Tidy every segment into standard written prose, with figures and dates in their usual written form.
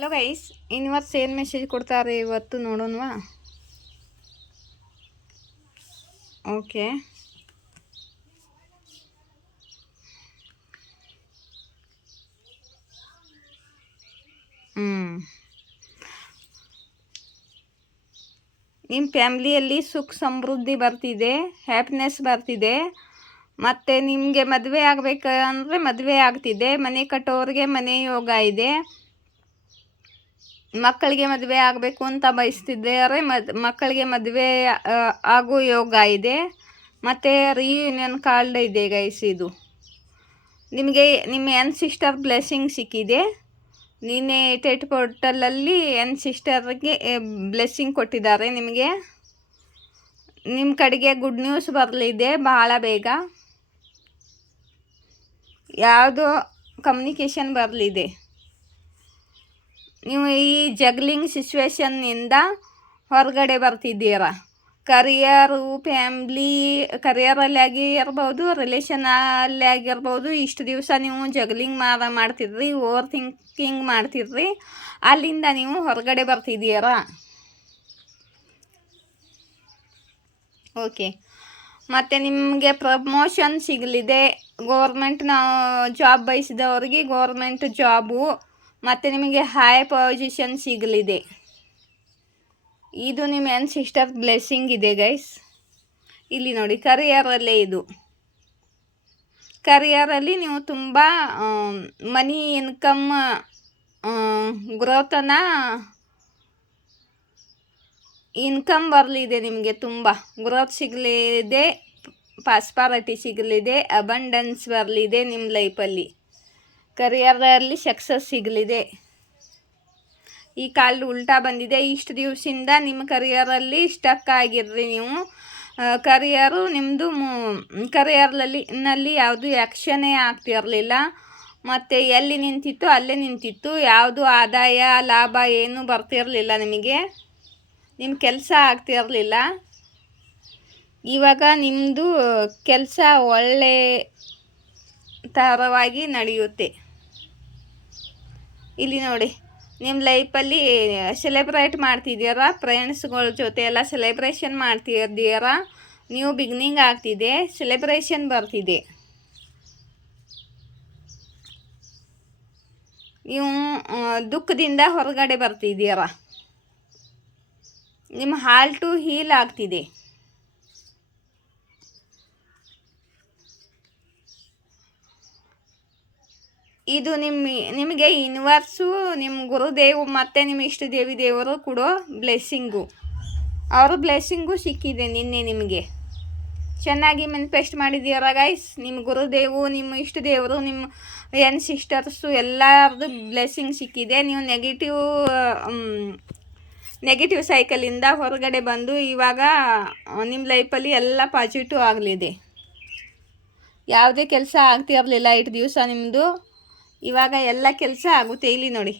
Hello guys, universe ಏನು message ಕೊಡ್ತಾರೆ ಇವತ್ತು ನೋಡೋಣವಾ? ಓಕೆ, ನಿಮ್ಮ ಫ್ಯಾಮ್ಲಿಯಲ್ಲಿ ಸುಖ ಸಮೃದ್ಧಿ ಬರ್ತಿದೆ, ಹ್ಯಾಪಿನೆಸ್ ಬರ್ತಿದೆ. ಮತ್ತು ನಿಮಗೆ ಮದುವೆ ಆಗಬೇಕಂದ್ರೆ ಮದುವೆ ಆಗ್ತಿದೆ. ಮನೆ ಕಟ್ಟೋರಿಗೆ ಮನೆ ಯೋಗ ಇದೆ. ಮಕ್ಕಳಿಗೆ ಮದುವೆ ಆಗಬೇಕು ಅಂತ ಬಯಸ್ತಿದ್ದಾರೆ, ಮಕ್ಕಳಿಗೆ ಮದುವೆ ಆಗೋ ಯೋಗ ಇದೆ. ಮತ್ತು ರಿಯೂನಿಯನ್ ಕಾರ್ಡ್ ಇದೆ ಗೈಸ್. ಇದು ನಿಮಗೆ ನಿಮ್ಮ ಸಿಸ್ಟರ್ ಬ್ಲೆಸ್ಸಿಂಗ್ ಸಿಕ್ಕಿದೆ. ನಿನ್ನೆ ಟೇಟ್ ಪೋರ್ಟಲಲ್ಲಿ ಸಿಸ್ಟರ್ಗೆ ಬ್ಲೆಸ್ಸಿಂಗ್ ಕೊಟ್ಟಿದ್ದಾರೆ. ನಿಮಗೆ ನಿಮ್ಮ ಕಡೆಗೆ ಗುಡ್ ನ್ಯೂಸ್ ಬರಲಿದೆ ಬಹಳ ಬೇಗ. ಯಾವುದೋ ಕಮ್ಯುನಿಕೇಷನ್ ಬರಲಿದೆ. ನೀವು ಈ ಜಗ್ಲಿಂಗ್ ಸಿಚುವೇಶನ್ನಿಂದ ಹೊರಗಡೆ ಬರ್ತಿದ್ದೀರಾ. ಕರಿಯರು, ಫ್ಯಾಮ್ಲಿ, ಕರಿಯರಲ್ಲಿ ಆಗಿರ್ಬೋದು, ರಿಲೇಷನಲ್ಲಿ ಆಗಿರ್ಬೋದು. ಇಷ್ಟು ದಿವಸ ನೀವು ಜಗ್ಲಿಂಗ್ ಮಾಡ್ತಿದ್ರಿ, ಓವರ್ ಥಿಂಕಿಂಗ್ ಮಾಡ್ತಿದ್ರಿ. ಅಲ್ಲಿಂದ ನೀವು ಹೊರಗಡೆ ಬರ್ತಿದ್ದೀರಾ. ಓಕೆ, ಮತ್ತು ನಿಮಗೆ ಪ್ರಮೋಷನ್ ಸಿಗಲಿದೆ. ಗೌರ್ಮೆಂಟ್ನ ಜಾಬ್ ಬಯಸಿದವರಿಗೆ ಗೌರ್ಮೆಂಟ್ ಜಾಬು ಮತ್ತು ನಿಮಗೆ ಹೈ ಪೊಸಿಷನ್ ಸಿಗಲಿದೆ. ಇದು ನಿಮ್ಮ ಸಿಸ್ಟರ್ ಬ್ಲೆಸ್ಸಿಂಗ್ ಇದೆ ಗೈಸ್. ಇಲ್ಲಿ ನೋಡಿ, ಕರಿಯರಲ್ಲೇ ಇದು. ಕರಿಯರಲ್ಲಿ ನೀವು ತುಂಬ ಮನಿ ಇನ್ಕಮ್ ಗ್ರೋತನ ಇನ್ಕಮ್ ಬರಲಿದೆ. ನಿಮಗೆ ತುಂಬ ಗ್ರೋತ್ ಸಿಗಲಿದೆ, ಪಾಸ್ಪಾರಿಟಿ ಸಿಗಲಿದೆ, ಅಬಂಡೆನ್ಸ್ ಬರಲಿದೆ. ನಿಮ್ಮ ಲೈಫಲ್ಲಿ ಕರಿಯರಲ್ಲಿ ಸಕ್ಸಸ್ ಸಿಗಲಿದೆ. ಈ ಕಾಲ್ ಉಲ್ಟಾ ಬಂದಿದೆ. ಇಷ್ಟು ದಿವಸದಿಂದ ನಿಮ್ಮ ಕರಿಯರಲ್ಲಿ ಸ್ಟಕ್ ಆಗಿರ್ರಿ ನೀವು. ಕರಿಯರು ನಿಮ್ಮದು ಕರಿಯರ್ನಲ್ಲಿ ಯಾವುದು ಆ್ಯಕ್ಷನೇ ಆಗ್ತಿರಲಿಲ್ಲ. ಮತ್ತು ಎಲ್ಲಿ ನಿಂತಿತ್ತು ಅಲ್ಲೇ ನಿಂತಿತ್ತು. ಯಾವುದು ಆದಾಯ ಲಾಭ ಏನೂ ಬರ್ತಿರಲಿಲ್ಲ. ನಿಮ್ಮ ಕೆಲಸ ಆಗ್ತಿರಲಿಲ್ಲ. ಇವಾಗ ನಿಮ್ಮದು ಕೆಲಸ ಒಳ್ಳೆ ಥರವಾಗಿ ನಡೆಯುತ್ತೆ. ಇಲ್ಲಿ ನೋಡಿ, ನಿಮ್ಮ ಲೈಫಲ್ಲಿ ಸೆಲೆಬ್ರೇಟ್ ಮಾಡ್ತಿದ್ದೀರಾ. ಫ್ರೆಂಡ್ಸ್ಗಳ ಜೊತೆ ಎಲ್ಲ ಸೆಲೆಬ್ರೇಷನ್ ಮಾಡ್ತಿದ್ದೀರಾ. ನ್ಯೂ ಬಿಗಿನಿಂಗ್ ಆಗ್ತಿದೆ, ಸೆಲೆಬ್ರೇಷನ್ ಬರ್ತಿದೆ. ನೀವು ದುಃಖದಿಂದ ಹೊರಗಡೆ ಬರ್ತಿದ್ದೀರಾ. ನಿಮ್ಮ ಹಾರ್ಟು ಹೀಲ್ ಆಗ್ತಿದೆ. ಇದು ನಿಮಗೆ ಯೂನಿವರ್ಸು, ನಿಮ್ಮ ಗುರುದೇವು ಮತ್ತು ನಿಮ್ಮ ಇಷ್ಟ ದೇವರು ಕೊಡೋ ಬ್ಲೆಸ್ಸಿಂಗು. ಅವರ ಬ್ಲೆಸ್ಸಿಂಗು ಸಿಕ್ಕಿದೆ ನಿನ್ನೆ ನಿಮಗೆ. ಚೆನ್ನಾಗಿ ಮ್ಯಾನಿಫೆಸ್ಟ್ ಮಾಡಿದ್ದೀರಾ ಗೈಸ್. ನಿಮ್ಮ ಗುರುದೇವು, ನಿಮ್ಮ ಇಷ್ಟ ದೇವರು, ನಿಮ್ಮ ಸಿಸ್ಟರ್ಸು ಎಲ್ಲರದ್ದು ಬ್ಲೆಸ್ಸಿಂಗ್ ಸಿಕ್ಕಿದೆ. ನೀವು ನೆಗೆಟಿವ್ ಸೈಕಲಿಂದ ಹೊರಗಡೆ ಬಂದು ಇವಾಗ ನಿಮ್ಮ ಲೈಫಲ್ಲಿ ಎಲ್ಲ ಪಾಸಿಟಿವ್ ಆಗಲಿದೆ. ಯಾವುದೇ ಕೆಲಸ ಆಗ್ತಿರಲಿಲ್ಲ ಇಷ್ಟು ದಿವಸ ನಿಮ್ಮದು. ಇವಾಗ ಎಲ್ಲ ಕೆಲಸ ಆಗುತ್ತೆ. ಇಲ್ಲಿ ನೋಡಿ,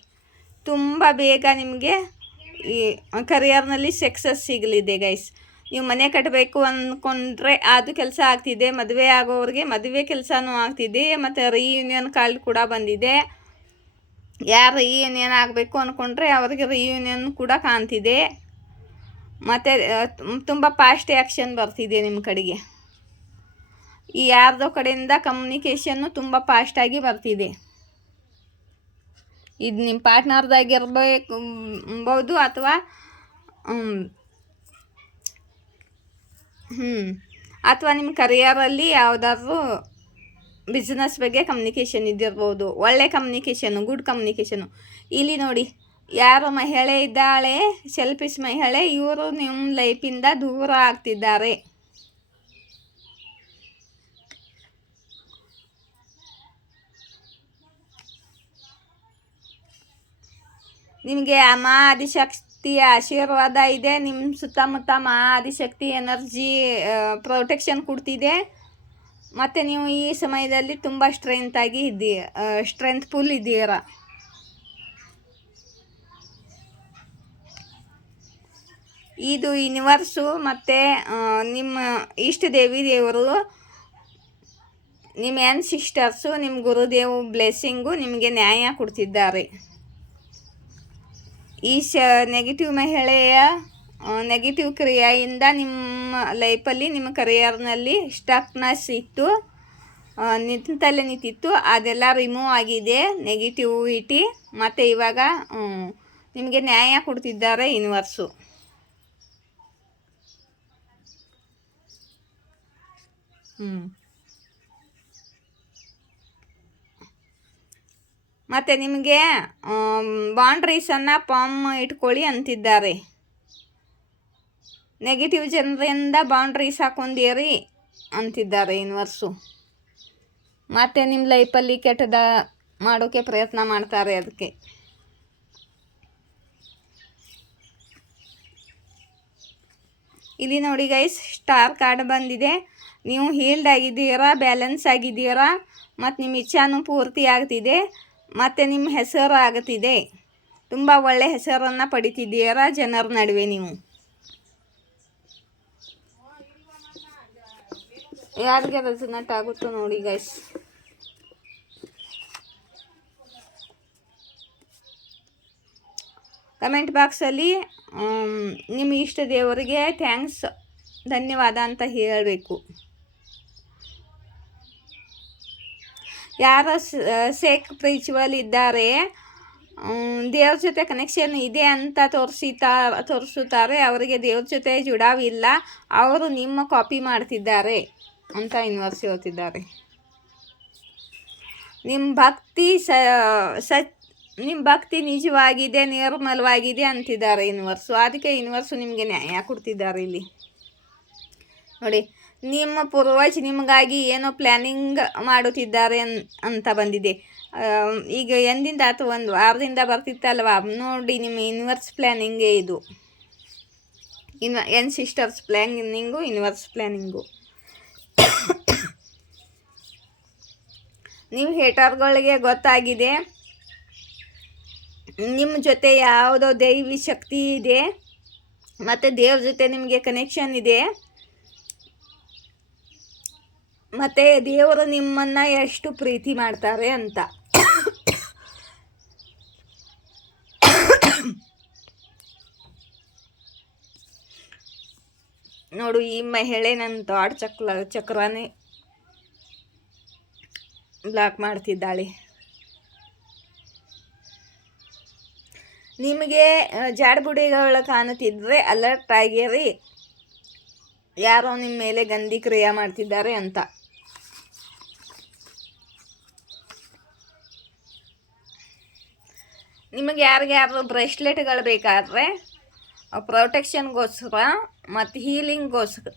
ತುಂಬ ಬೇಗ ನಿಮಗೆ ಈ ಕರಿಯರ್ನಲ್ಲಿ ಸಕ್ಸಸ್ ಸಿಗಲಿದೆ ಗೈಸ್. ನೀವು ಮನೆ ಕಟ್ಟಬೇಕು ಅಂದ್ಕೊಂಡ್ರೆ ಅದು ಕೆಲಸ ಆಗ್ತಿದೆ. ಮದುವೆ ಆಗೋರಿಗೆ ಮದುವೆ ಕೆಲಸನೂ ಆಗ್ತಿದೆ. ಮತ್ತು ರಿಯೂನಿಯನ್ ಕಾರ್ಡ್ ಕೂಡ ಬಂದಿದೆ. ಯಾರು ರಿಯೂನಿಯನ್ ಆಗಬೇಕು ಅಂದ್ಕೊಂಡ್ರೆ ಅವರಿಗೆ ರಿಯೂನಿಯನ್ ಕೂಡ ಕಾಣ್ತಿದೆ. ಮತ್ತು ತುಂಬ ಫಾಸ್ಟ್ ಆ್ಯಕ್ಷನ್ ಬರ್ತಿದೆ ನಿಮ್ಮ ಕಡೆಗೆ. ಈ ಯಾರ್ದೋ ಕಡೆಯಿಂದ ಕಮ್ಯುನಿಕೇಷನ್ನು ತುಂಬ ಫಾಸ್ಟಾಗಿ ಬರ್ತಿದೆ. ಇದು ನಿಮ್ಮ ಪಾರ್ಟ್ನರ್ದಾಗಿರ್ಬೋದು ಅಥವಾ ಅಥವಾ ನಿಮ್ಮ ಕರಿಯರಲ್ಲಿ ಯಾವುದಾದ್ರೂ ಬಿಸ್ನೆಸ್ ಬಗ್ಗೆ ಕಮ್ಯುನಿಕೇಷನ್ ಇದ್ದಿರ್ಬೋದು. ಒಳ್ಳೆ ಕಮ್ಯುನಿಕೇಷನು, ಗುಡ್ ಕಮ್ಯುನಿಕೇಷನು. ಇಲ್ಲಿ ನೋಡಿ, ಯಾರೋ ಮಹಿಳೆ ಇದ್ದಾಳೆ, ಸೆಲ್ಫಿಶ್ ಮಹಿಳೆ. ಇವರು ನಿಮ್ಮ ಲೈಫಿಂದ ದೂರ ಆಗ್ತಿದ್ದಾರೆ. ನಿಮಗೆ ಆದಿಶಕ್ತಿಯ ಆಶೀರ್ವಾದ ಇದೆ. ನಿಮ್ಮ ಸುತ್ತಮುತ್ತ ಆದಿಶಕ್ತಿ ಎನರ್ಜಿ ಪ್ರೊಟೆಕ್ಷನ್ ಕೊಡ್ತಿದೆ. ಮತ್ತು ನೀವು ಈ ಸಮಯದಲ್ಲಿ ತುಂಬ ಸ್ಟ್ರೆಂತ್ಫುಲ್ ಇದ್ದೀರಾ. ಇದು ಯೂನಿವರ್ಸು ಮತ್ತು ನಿಮ್ಮ ಇಷ್ಟ ದೇವರು, ನಿಮ್ಮ ಸಿಸ್ಟರ್ಸು, ನಿಮ್ಮ ಗುರುದೇವು ಬ್ಲೆಸ್ಸಿಂಗು ನಿಮಗೆ ನ್ಯಾಯ ಕೊಡ್ತಿದ್ದಾರೆ. ಈ ನೆಗೆಟಿವ್ ಮಹಿಳೆಯ ನೆಗೆಟಿವ್ ಕ್ರಿಯೆಯಿಂದ ನಿಮ್ಮ ಲೈಫಲ್ಲಿ ನಿಮ್ಮ ಕರಿಯರ್ನಲ್ಲಿ ಸ್ಟಕ್ನೆಸ್ ಇತ್ತು, ನಿಂತಲ್ಲೇ ನಿಂತಿತ್ತು, ಅದೆಲ್ಲ ರಿಮೂವ್ ಆಗಿದೆ ನೆಗೆಟಿವಿಟಿ. ಮತ್ತು ಇವಾಗ ನಿಮಗೆ ನ್ಯಾಯ ಕೊಡ್ತಿದ್ದಾರೆ ಯೂನಿವರ್ಸು. ಮತ್ತು ನಿಮಗೆ ಬೌಂಡ್ರೀಸನ್ನು ಫಾರ್ಮ್ ಇಟ್ಕೊಳ್ಳಿ ಅಂತಿದ್ದಾರೆ. ನೆಗೆಟಿವ್ ಜನರಿಂದ ಬೌಂಡ್ರೀಸ್ ಹಾಕೊಂಡಿರಿ ಅಂತಿದ್ದಾರೆ ಯೂನಿವರ್ಸು. ಮತ್ತು ನಿಮ್ಮ ಲೈಫಲ್ಲಿ ಕೆಟ್ಟದ ಮಾಡೋಕ್ಕೆ ಪ್ರಯತ್ನ ಮಾಡ್ತಾರೆ. ಅದಕ್ಕೆ ಇಲ್ಲಿ ನೋಡಿ ಗೈಸ್, ಸ್ಟಾರ್ ಕಾರ್ಡ್ ಬಂದಿದೆ. ನೀವು ಹೀಲ್ಡ್ ಆಗಿದ್ದೀರಾ, ಬ್ಯಾಲೆನ್ಸ್ ಆಗಿದ್ದೀರಾ, ಮತ್ತು ನಿಮ್ಮ ಇಚ್ಛಾನು ಪೂರ್ತಿ ಆಗ್ತಿದೆ, ಮತ್ತು ನಿಮ್ಮ ಹೆಸರು ಆಗುತ್ತಿದೆ. ತುಂಬ ಒಳ್ಳೆಯ ಹೆಸರನ್ನು ಪಡಿತಿದ್ದೀರಾ ಜನರ ನಡುವೆ. ನೀವು ಯಾರಿಗೆ ರೆಸನೇಟ್ ಆಗುತ್ತೋ ನೋಡಿ ಗೈಸ್. ಕಮೆಂಟ್ ಬಾಕ್ಸಲ್ಲಿ ನಿಮ್ಮ ಇಷ್ಟ ದೇವರಿಗೆ ಥ್ಯಾಂಕ್ಸ್, ಧನ್ಯವಾದ ಅಂತ ಹೇಳಬೇಕು. ಯಾರು ಸ್ಪಿರಿಚುವಲ್ ಇದ್ದಾರೆ, ದೇವ್ರ ಜೊತೆ ಕನೆಕ್ಷನ್ ಇದೆ ಅಂತ ತೋರಿಸುತ್ತಾರೆ, ಅವರಿಗೆ ದೇವ್ರ ಜೊತೆ ಜುಡಾವಿಲ್ಲ, ಅವರು ನಿಮ್ಮ ಕಾಪಿ ಮಾಡ್ತಿದ್ದಾರೆ ಅಂತ ಯೂನಿವರ್ಸ್ ಹೇಳ್ತಿದ್ದಾರೆ. ನಿಮ್ಮ ಭಕ್ತಿ ನಿಜವಾಗಿದೆ, ನಿರ್ಮಲವಾಗಿದೆ ಅಂತಿದ್ದಾರೆ ಯೂನಿವರ್ಸು. ಅದಕ್ಕೆ ಯೂನಿವರ್ಸು ನಿಮಗೆ ನ್ಯಾಯ ಕೊಡ್ತಿದ್ದಾರೆ. ಇಲ್ಲಿ ನೋಡಿ, ನಿಮ್ಮ ಪೂರ್ವಜ್ ನಿಮಗಾಗಿ ಏನೋ ಪ್ಲ್ಯಾನಿಂಗ್ ಮಾಡುತ್ತಿದ್ದಾರೆ ಅಂತ ಬಂದಿದೆ. ಈಗ ಎಂದಿಂದ ಅಥವಾ ಒಂದು ವಾರದಿಂದ ಬರ್ತಿತ್ತಲ್ವ, ನೋಡಿ ನಿಮ್ಮ ಯೂನಿವರ್ಸ್ ಪ್ಲ್ಯಾನಿಂಗೇ ಇದು. N sisters planning, universe planning. ನೀವು ಹೇಟರ್ಗಳಿಗೆ ಗೊತ್ತಾಗಿದೆ ನಿಮ್ಮ ಜೊತೆ ಯಾವುದೋ ದೈವಿ ಶಕ್ತಿ ಇದೆ, ಮತ್ತು ದೇವ್ರ ಜೊತೆ ನಿಮಗೆ ಕನೆಕ್ಷನ್ ಇದೆ, ಮತ್ತು ದೇವರು ನಿಮ್ಮನ್ನು ಎಷ್ಟು ಪ್ರೀತಿ ಮಾಡ್ತಾರೆ ಅಂತ. ನೋಡು, ಈ ಮಹಿಳೆ ನನ್ನ ಥಾಟ್ ಚಕ್ರನೇ ಬ್ಲಾಕ್ ಮಾಡ್ತಿದ್ದಾಳೆ. ನಿಮಗೆ ಜಾಡ್ಬುಡಿಗಳು ಕಾಣುತ್ತಿದ್ದರೆ ಅಲರ್ಟ್ ಆಗಿರಿ, ಯಾರೋ ನಿಮ್ಮ ಮೇಲೆ ಗಂದಿ ಕ್ರಿಯೆ ಮಾಡ್ತಿದ್ದಾರೆ ಅಂತ. ನಿಮಗೆ ಯಾರಿಗ್ಯಾರು ಬ್ರೇಸ್ಲೆಟ್ಗಳು ಬೇಕಾದರೆ ಪ್ರೊಟೆಕ್ಷನ್ಗೋಸ್ಕರ ಮತ್ತು ಹೀಲಿಂಗ್ಗೋಸ್ಕರ,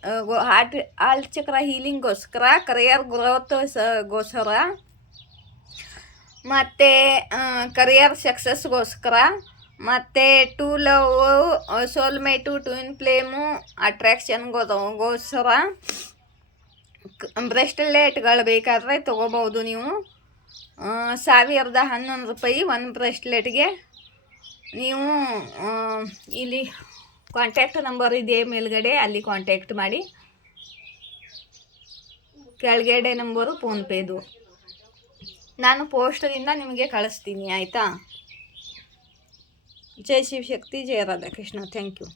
ಹಾರ್ಟ್ ಚಕ್ರ ಹೀಲಿಂಗ್ಗೋಸ್ಕರ, ಕರಿಯರ್ ಗ್ರೋತ್ಗೋಸ್ಕರ, ಮತ್ತು ಕರಿಯರ್ ಸಕ್ಸಸ್ಗೋಸ್ಕರ, ಮತ್ತು ಟು ಲವ್, ಸೋಲ್ಮೇಟು, ಟ್ವಿನ್ ಫ್ಲೇಮು ಅಟ್ರ್ಯಾಕ್ಷನ್ಗೋಸ್ಕರ ಬ್ರೇಸ್ಲೆಟ್ಗಳು ಬೇಕಾದರೆ ತೊಗೋಬೋದು ನೀವು. 1011 ರೂಪಾಯಿ ಒಂದು ಬ್ರೇಸ್ಲೆಟ್ಗೆ. ನೀವು ಇಲ್ಲಿ ಕಾಂಟ್ಯಾಕ್ಟ್ ನಂಬರ್ ಇದೆ ಮೇಲ್ಗಡೆ, ಅಲ್ಲಿ ಕಾಂಟ್ಯಾಕ್ಟ್ ಮಾಡಿ. ಕೆಳಗಡೆ ನಂಬರು ಫೋನ್ಪೇದು, ನಾನು ಪೋಸ್ಟದಿಂದ ನಿಮಗೆ ಕಳಿಸ್ತೀನಿ, ಆಯಿತಾ? ಜೈ ಶಿವಶಕ್ತಿ, ಜಯ ರಾಧಾಕೃಷ್ಣ. Thank you.